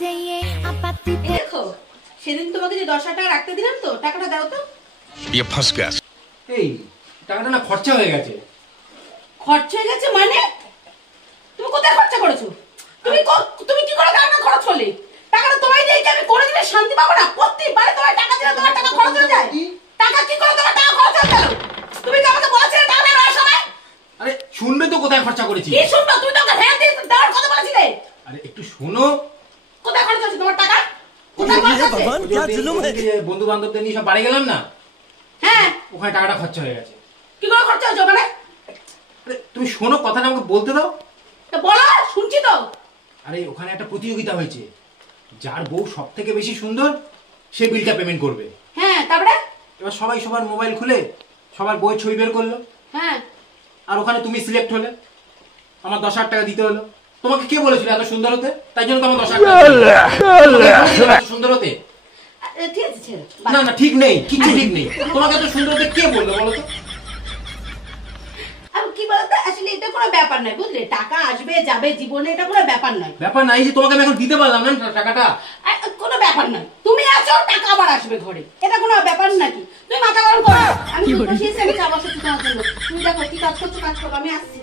দেখো সেদিন তোমাকে যে 10,000 টাকা রাখতে দিলাম তো, টাকাটা দাও তো। এই টাকাটা না খরচা হয়ে গেছে। খরচা হয়ে গেছে মানে? তুমি কোথায় খরচা করেছো? তুমি কি করে টাকা খরচ করলে? টাকাটা তোমায় দিয়ে আমি কোনোদিনই শান্তি পাবো না। প্রত্যেকবারে তোমার টাকা দিলে তোমার টাকা খরচ হয়ে যায়। টাকা কি করে তোমার টাকা খরচ হয়ে গেল? তুমি কি আমাকে বলেছিলে টাকা নেওয়ার সময়? আরে শুনবে তো কোথায় খরচা করেছি? কি শুনবে? তুমি তো আমাকে ভ্যান দিয়ে দেওয়ার কথা বলেছিলে। আরে একটু শোনো। কোথায় খরচ হচ্ছে তোমার টাকা? কোথায় খরচ হচ্ছে? বন্ধু বান্ধবদের নিয়ে সব বাড়ি গেলাম না, হ্যাঁ ওখানে টাকাটা খরচা হয়ে গেছে। কি করে খরচা হচ্ছে ওখানে? আরে তুমি শোনো, কথাটা আমাকে বলতে দাও। বলো, শুনছি তো। আরে ওখানে একটা প্রতিযোগিতা হয়েছে, যার বউ সব থেকে বেশি সুন্দর সে বিলটা পেমেন্ট করবে। হ্যাঁ তারপরে? এবার সবাই সবার মোবাইল খুলে সবার বইয়ের ছবি বের করলো। হ্যাঁ আর ওখানে তুমি সিলেক্ট হলে, আমার 10,000 টাকা দিতে হলো। তোমাকে কে বলেছিল এত সুন্দর হতে? তাই জন্য তো আমার 10,000 টাকা সুন্দর হতে। ঠিক আছে ছেড়ে। না না ঠিক নেই, কিছু ঠিক নেই। তোমাকে এত সুন্দর হতে কে বললো বলো তো? আর কি বলতো, আসলে এটা কোনো ব্যাপার নয়, বুঝলে? টাকা আসবে যাবে জীবনে, এটা কোনো ব্যাপার নয়। ব্যাপার নাই যে তোমাকে আমি এখন দিতে পারলাম না টাকাটা। কোনো ব্যাপার নয়, তুমি আছো টাকা আবার আসবে ঘরে, এটা কোনো ব্যাপার নাকি? তুমি মাথা গরম করো। আমি বসিয়েছি, আমি চা বসাচ্ছি তোমার জন্য। তুমি দেখো কি কাজ করছো, কাজ করো, আমি আসছি।